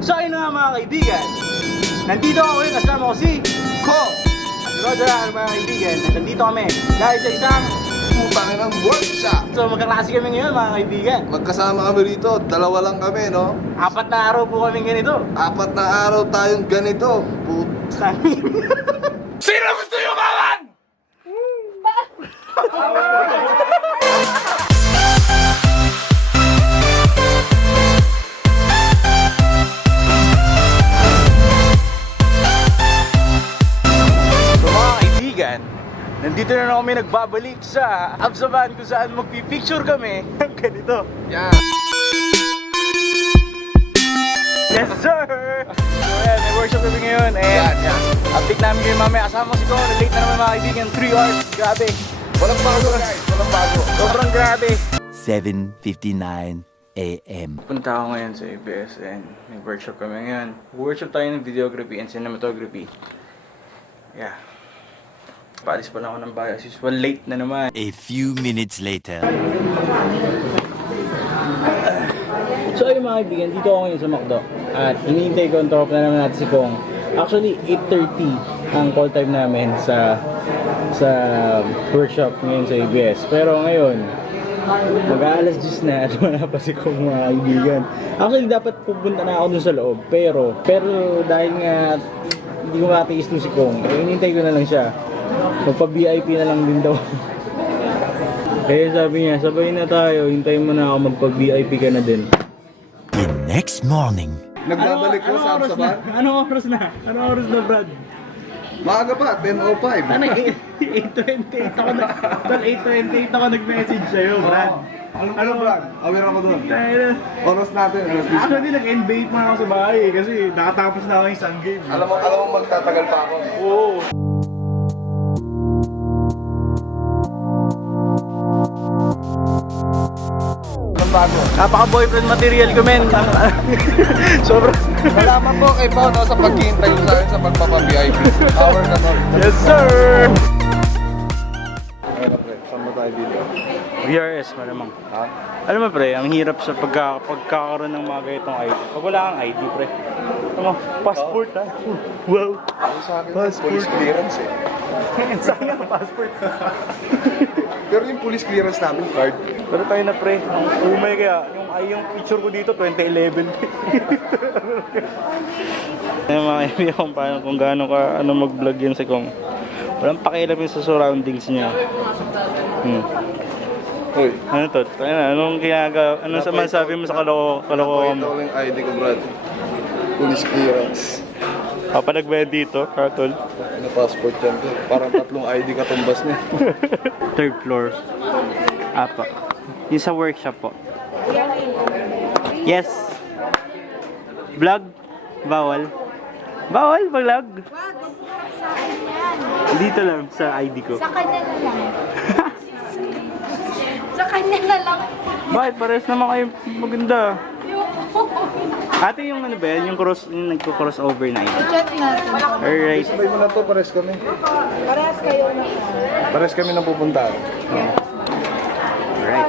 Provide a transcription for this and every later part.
So ayun na nga mga kaibigan, nandito ako ngayon kasama ko si Kong at Roger mga kaibigan. Nandito kami dahil sa isang Putangin ng workshop. so magkaklase kami ngayon mga kaibigan. Magkasama kami rito, dalawa lang kami, no? 4 na araw po kami ganito. 4 na araw tayong ganito. Sino gusto yung kawan? So mga kaibigan, nandito na kami nagbabalik sa Absaban kung saan magpipicture kami ng ganito. Yeah. Yes sir! So ayan, may workshop kami ngayon and update namin kayo mamaya. Kasama ko si Kong, late na naman mga kaibigan, 3 hours, grabe. Walang bago guys, walang bago. Sobrang grabe. 7:59 a.m. Punta ako ngayon sa ABS and may workshop kami ngayon. Workshop tayo ng videography and cinematography. Yeah. Paalis pa lang ako ng bahay. As usual, late na naman. A few minutes later. So ayun mga kaibigan, dito ako ngayon sa McDo. At hinihintay ko ang tropa na naman natin si Kong. Actually, 8:30 ang call time namin sa workshop ngayon sa ABS. Pero ngayon, mag-aalas 10 na at wala pa si Kong mga kaibigan. Actually, dapat pupunta na ako dun sa loob. Pero dahil nga hindi ko matiis dun si Kong, hinihintay ko na lang siya. Magpa-VIP na lang din daw. Kaya sabi niya, sabay na tayo, hintayin mo na ako magpa-VIP ka na din. The next morning. Nagbabalik ko sa Absaban. Anong oras na? Anong oras na, Brad? Maaga pa, 10:05. Ano, 8:28 ako na. 8:28 ako nag-message sa'yo, Brad. Ano vlog? Aware ako doon. Dahil, Oras natin, alas 10. actually, nag-invite mo ako sa bahay kasi nakatapos na ako yung sun game. Alam mo magtatagal pa ako. Oo. Walang bago. Napaka-boyfriend material ko, men. Sobrang... Salamat po kay Pao no, sa paghihintay sa akin sa pagpapa-VIP. Hour na to. Yes, sir! Ayun na pre, saan ba tayo dito? VRS, malamang. Ha? Alam mo, pre, ang hirap sa pagkakaroon ng mga ganitong ID. Pag wala kang ID, pre. Ano, passport, ha? Wow! Ano sa akin? Police clearance eh. Sana passport. Pero yung police clearance namin, card. Pero tayo na, pre. Ang umay kaya. Yung picture ko dito, 2011. Ayun mga kaibigan, kung gaano ka mag-vlog yun si Kong. Walang pakialam yun sa surroundings niya. Hoy. Ano to? Anong ginagawa? Anong masasabi mo sa kalokohan Ito mo? lang yung ID ko, Brad. Police clearance. Papalag ba yan dito, Cartol? Ano passport yan? Parang 3 ID katumbas niya. 3rd floor. Apa. Yung sa workshop po. Yes. Vlog? Bawal? Bawal vlog? Dito lang sa ID ko. Sa kanya na lang. Sa kanya na lang. Bakit? Pares naman kayo maganda. Ayoko. Ate yung ano ba yan? Yung nagko-crossover na yun. I-chat natin. Alright. Sabay mo na to, pares kami. Parehas kayo na. Pares kami nang pupunta. Alright.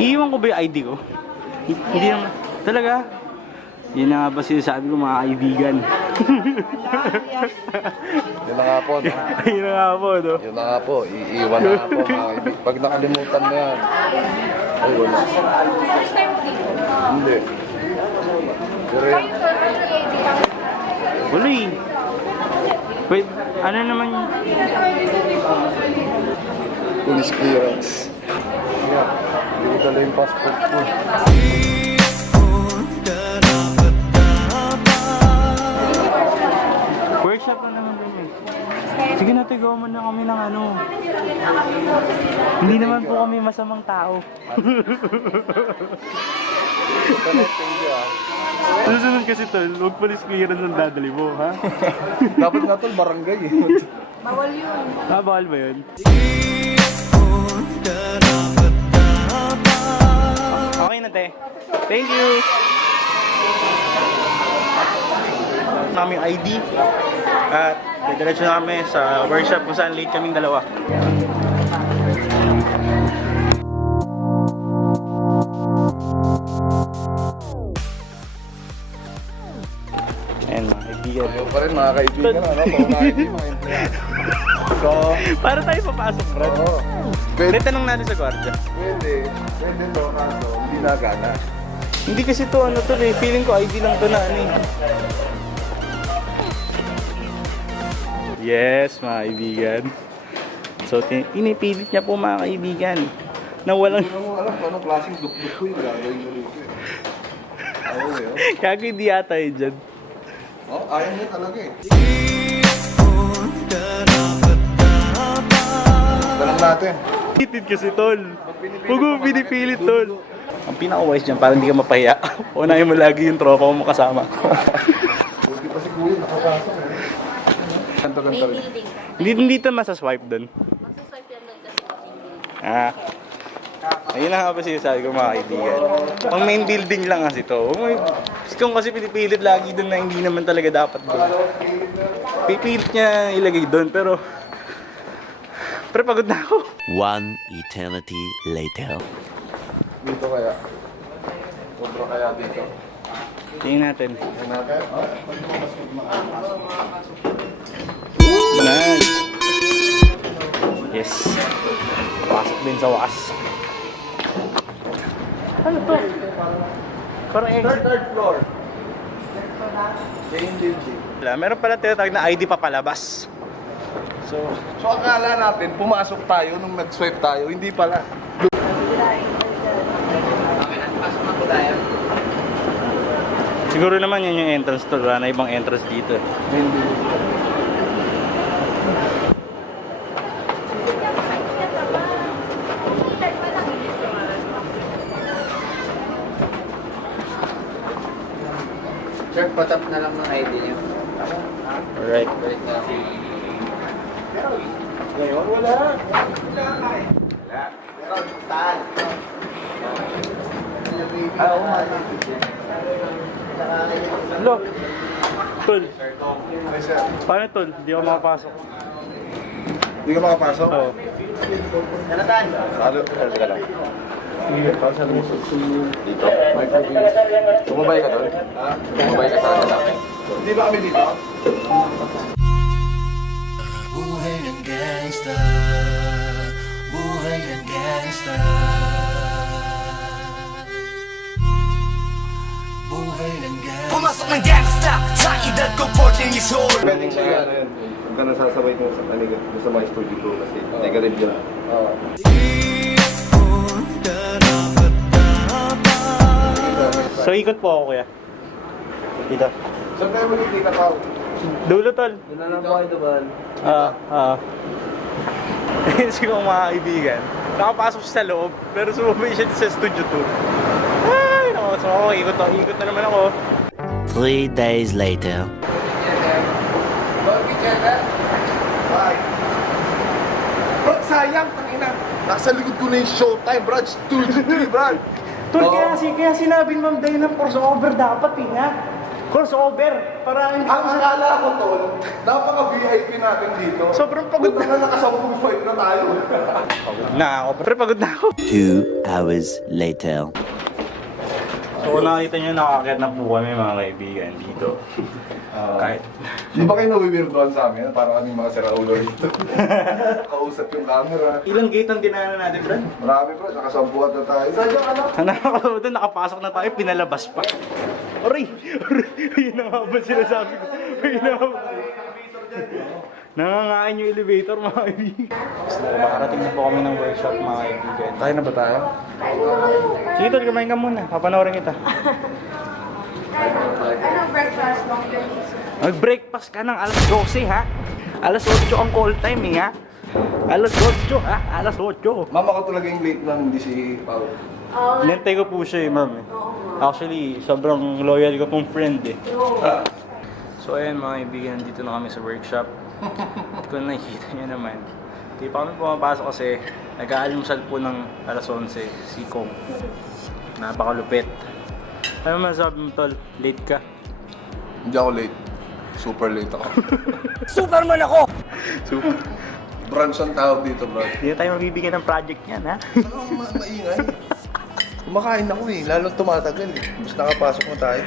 Iiwan ko ba yung ID ko? Hindi naman. Talaga? Yun na nga ba sinasabi ko mga kaibigan? Yun na nga po, no? Yun na nga po, no? Yun na nga po, iiwan na nga po. Pag nakalimutan mo yan, ay wala. First time mo dito. Hindi. Pero Kayo sir, ano yung ID lang? Wala eh. Wait, ano naman yung... police clearance. Yeah, hindi ko dala yung passport ko. Workshop na naman din eh. Sige na, tigaw mo na kami ng ano. Hindi naman po kami masamang tao. Thank you ah. Susunod kasi tol, huwag police clearance ang dadali mo, ha? Dapat nga tol, barangay eh. Bawal yun. Ah, bawal ba yun? Okay na, te. Thank you! Naming ID at diretso na kami sa workshop kung saan late kaming dalawa. rin mga kaibigan, ano? Paunahin yung mga empleyado. So, Para tayo papasok, Brad. oo. Hindi, Pwede, tanong natin sa gwardiya. pwede to, kaso hindi nagana. Hindi kasi to ano to eh. Feeling ko ID lang to na ano eh. Yes, mga kaibigan. So, pinipilit niya po mga kaibigan na walang Hindi mo alam kung anong klaseng dukduk ko yung gagawin mo rito eh. Oo, yun. kaya hindi yata yun dyan. Oh, ayaw mo talaga eh. Tanong natin. Pinipilit kasi tol. Huwag mo pinipilit tol. Ang pinaka-wise dyan, para hindi ka mapahiya. Unahin mo lagi yung tropa mo kasama. Hindi pa si Kuya, nakapasok eh. Ganto-ganto rin. Hindi ito masaswipe doon. Magsaswipe yan doon kasi Ah. Ayun na nga ba sinasabi ko mga kaibigan. Pang main building lang kasi to. Kung kasi pinipilit lagi doon na hindi naman talaga dapat doon. Pipilit niya ilagay doon pero pagod na ako. One eternity later. Dito kaya. Sobra kaya dito. Tingnan natin. Tingnan natin. Oh. Nice. Yes. Pasok din sa wakas. Ano to? Parang Third floor. Main building. meron pala tinatawag na ID papalabas. So, akala natin, pumasok tayo nung nag-swipe tayo. Hindi pala. siguro naman yun yung entrance to. Wala na ibang entrance dito. Main building. Sir, patap na lang ng ID niyo. Alright. Balik na lang. Ngayon, wala. Look. Tol. Ay, sir. Paano tol? Hindi ako makapasok. Hindi ka makapasok? Oo. Ano? Teka lang. Dito? Tumabay ka doon? Ha? Tumabay ka sa lalaki? Hindi ba kami dito? Buhay ng gangsta. Buhay ng gangsta. Buhay ng gangsta. Pumasok ng gangsta sa edad ko 14 years old. Pwedeng siya ano yun. Huwag ka nasasabay mo sa kanila sa mga studio ko kasi negative yun. Oo. So ikot po ako kuya. Dito. Saan tayo mo dito ka pa? Dulo tol. Doon na lang po kayo doon. Siguro mga kaibigan. Nakapasok siya sa loob, pero sumabay siya sa studio 2. Ay, nako, so ako, ikot na naman ako. 3 days later. Bro, sayang, tangina. Nasa likod ko na yung showtime, Brad. Studio 3, Brad. Tol, Oo. kaya sinabi ni Ma'am Day ng crossover dapat eh, ha? Crossover, para hindi Ang ako akala ko, Tol, napaka-VIP natin dito. Sobrang pagod Punta na nakasampung fight na tayo. na ako, pero pagod na ako. 2 hours later. So kung nakita nyo, nakakit na po kami mga kaibigan dito. Kahit Di ba kayo nawiwirdoan sa amin? Parang kaming mga siraulo rito. Kausap yung camera. ilang gate ang dinaanan natin, Brad? Marami, Brad. Nakasampuan na tayo. Saan yung ano? Nakakatawa doon, nakapasok na tayo, pinalabas pa. Aray! Yun na nga ba sinasabi ko? Yun na nga ba? Nangangain yung elevator, mga kaibigan. So, makarating na po kami ng workshop, mga kaibigan. Tayo na ba tayo? Sige, tol, kumain ka muna. Papanoorin kita. Ano breakfast, long term? Mag-breakfast ka ng alas 12, ha? Alas 8 ang call time, eh, ha? Alas 8, ha? Alas 8. Mama ko talaga yung late lang, hindi si Pao. Oo. Nintay ko po siya, eh, ma'am. Eh. Actually, sobrang loyal ko pong friend, eh. So, ayan, mga kaibigan, dito na kami sa workshop. Kung nakikita niyo naman, di pa kami pumapasok kasi nag-aalmusal po ng alas 11, si Kong. Napakalupit. Ano masasabi mo, tol? Late ka? Hindi ako late. Super late ako. Superman ako! Super. Branch ang tawag dito, bro. Hindi na tayo mabibigyan ng project yan, ha? Ano, maingay. Kumakain ako eh, lalong tumatagal eh. Mas nakapasok na tayo.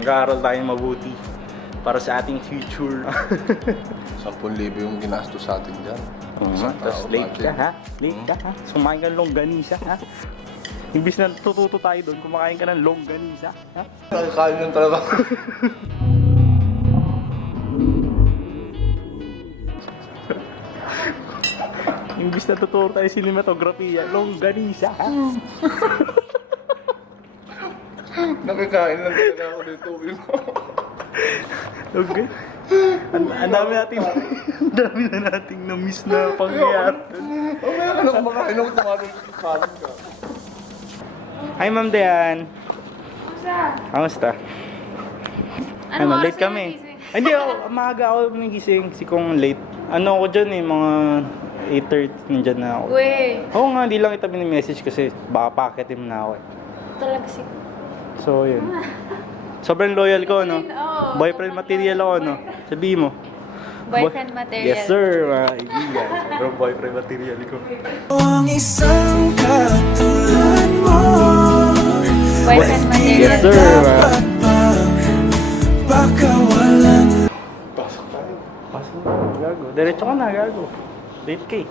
Mag-aaral tayo mabuti. para sa ating future. 10,000 yung ginastos sa atin dyan. Tapos late ka ha? Late ka ha? Sumain ka ng longganisa ha? Imbis na tututo tayo doon, kumakain ka ng longganisa ha? Nakakain yun talaga. Imbis na tuturo tayo cinematography, longganisa ha? Nakakain lang talaga ako dito. Okay. Ang dami na nating na-miss na pangyayari. Mamaya ka lang kumakain ako tumalong sa kanin ka. Hi Ma'am Dayan. Kamusta? Ano, oras late ka kami. nagising? Ay, hindi ako, maaga ako nagising. Si Kong late. Ano ako dyan mga 8:30 nandyan na ako. Uy, Oo nga, di lang kita mini-message kasi baka paketin mo na ako eh. talaga si... So, yun. Sobrang loyal ko, no? Oo. Boyfriend material ako, no? Sabihin mo. Boyfriend material. Yes, sir, mga kaibigan. Sobrang boyfriend material ko. Ang isang katulad mo. Boyfriend material. Yes, sir, mga... Baka walang Pasok tayo. Pasok na, gago. Diretso ka na, gago. Late ka eh.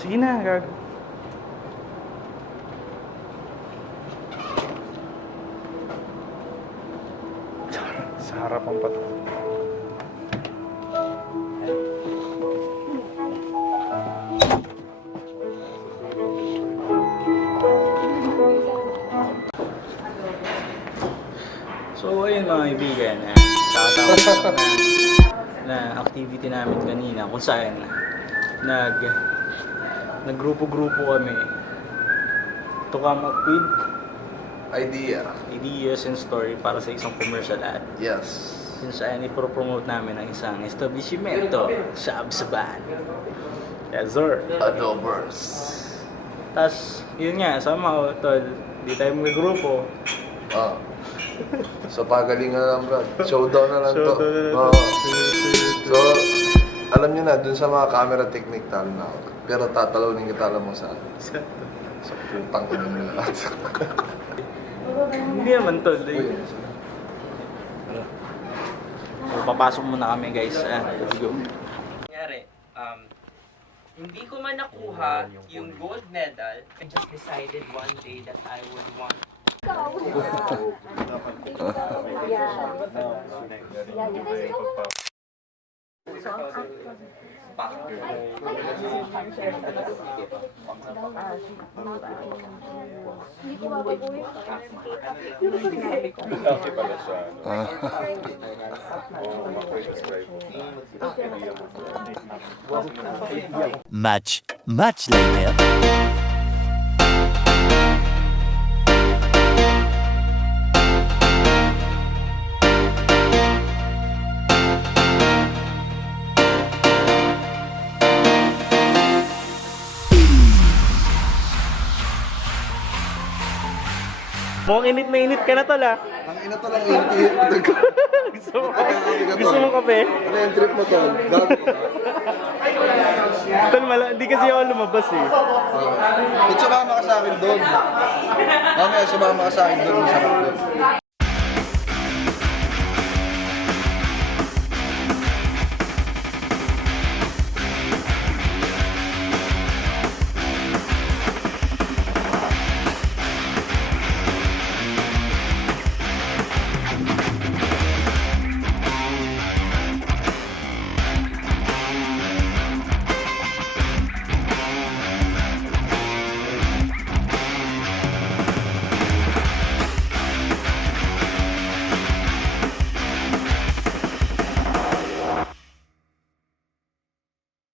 Sige na, gago. Sa harapan pa to. So ayun mga kaibigan, kakatapos na activity namin kanina kung saan naggrupo-grupo kami to come up with Idea. ideas and story para sa isang commercial ad. Yes. Kung saan ipropromote namin ang isang establishmento sa Absaban. Yes sir. Adobers. Tapos yun nga, sama ko, tol, di tayo magagrupo. Ah. So pagalingan na lang, Brad. Showdown na lang to. Showdown na lang to. Oo. So, alam niyo na, dun sa mga camera technique talo na ako. Pero tatalawin kita alam mo saan. Sa putang ina nila lahat. Hindi naman tol. So, papasok muna kami guys. Let's go. Nangyari, hindi ko man nakuha yung gold medal. I just decided one day that I would want Much later. Mukhang init na init ka na tol ah. Ang ina to lang init. Gusto mo kape? Ano yung trip mo to? Gabi. Tol, hindi kasi ako lumabas eh. Ba't sumama ka sa akin doon? Mamaya sumama ka sa akin doon. Masarap doon.